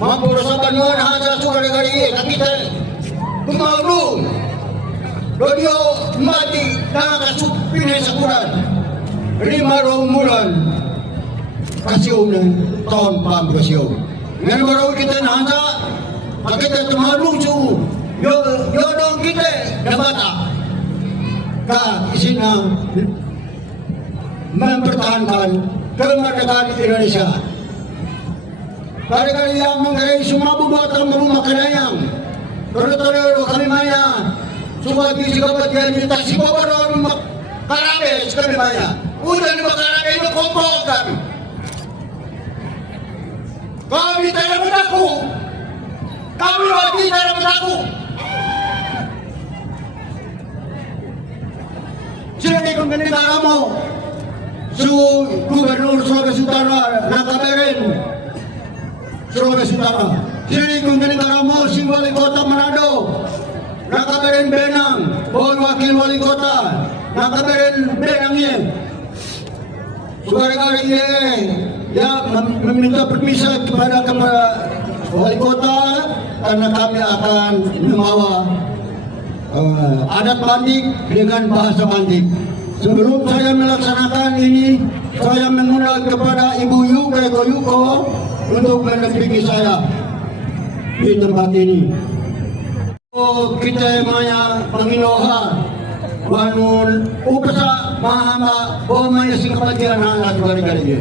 mampu sa banuan hasa sugari-gari kakita tumaulong rodyo mati nakakasupinay sa kuran 5 bulan kasiyaw ng taon pa ang kasiyaw ngayon maraw kita na hasa kakita tumalong su yodong kita na bata ka isina mempertahankan kemerdekaan Indonesia. Kali-kali yang mengenai sumabu batang rumah kenayang. Terus kami maya. Subagi jika bagian di taksi bawa rumah karabes kami maya. Udah di karabes itu kompokan. Kami tidak berlaku. Kami lagi tidak berlaku. Jadi kembali negaramu. Su Gubernur Sulawesi Utara nakaberin Sulawesi Utara sini kembali negaramu si wali kota Manado nakaberin Benang boy wakil wali kota nakaberin Benangnya suara-suara ini ya meminta permisi kepada wali kota karena kami akan membawa adat Bandik dengan bahasa Bandik. Sebelum saya melaksanakan ini, saya mengundang kepada Ibu Yuko untuk mendampingi saya di tempat ini. Kita maya Panginoha, wanun upasa mahama, maya sing kabagian anak gari-gari.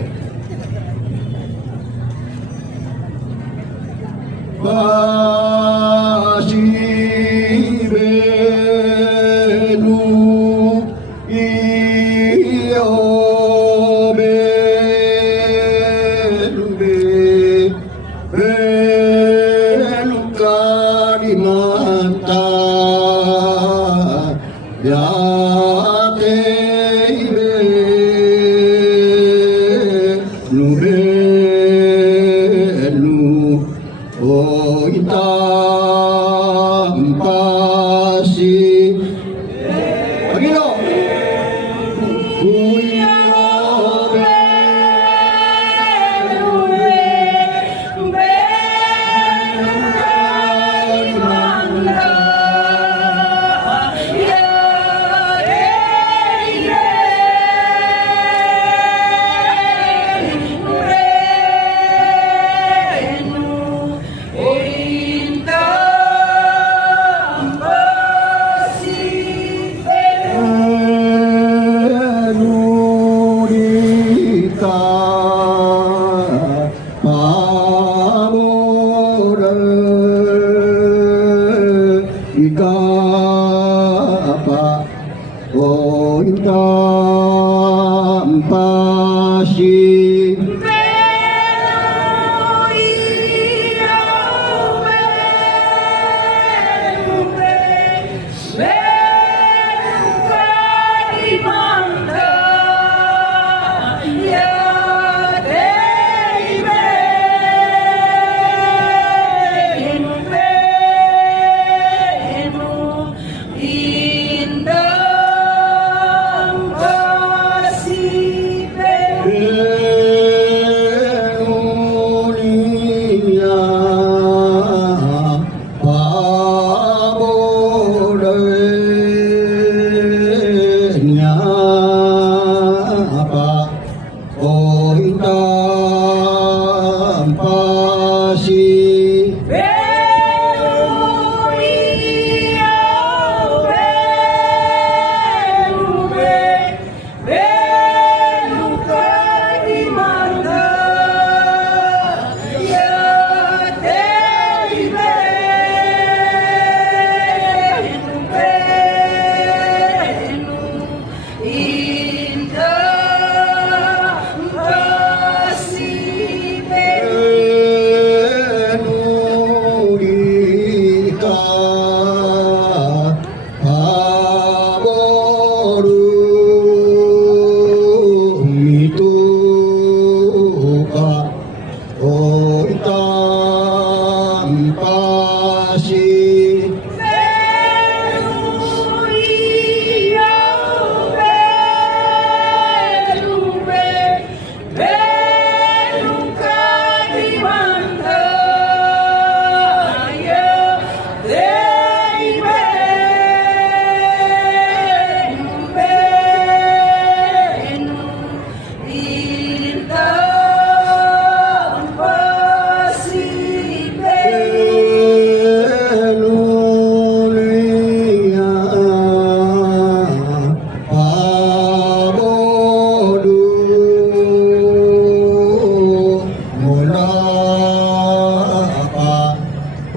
pa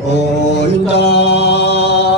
o tampasi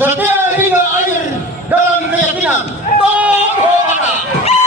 sa tiyahin na ayon dalam keyakinan. Tokohana!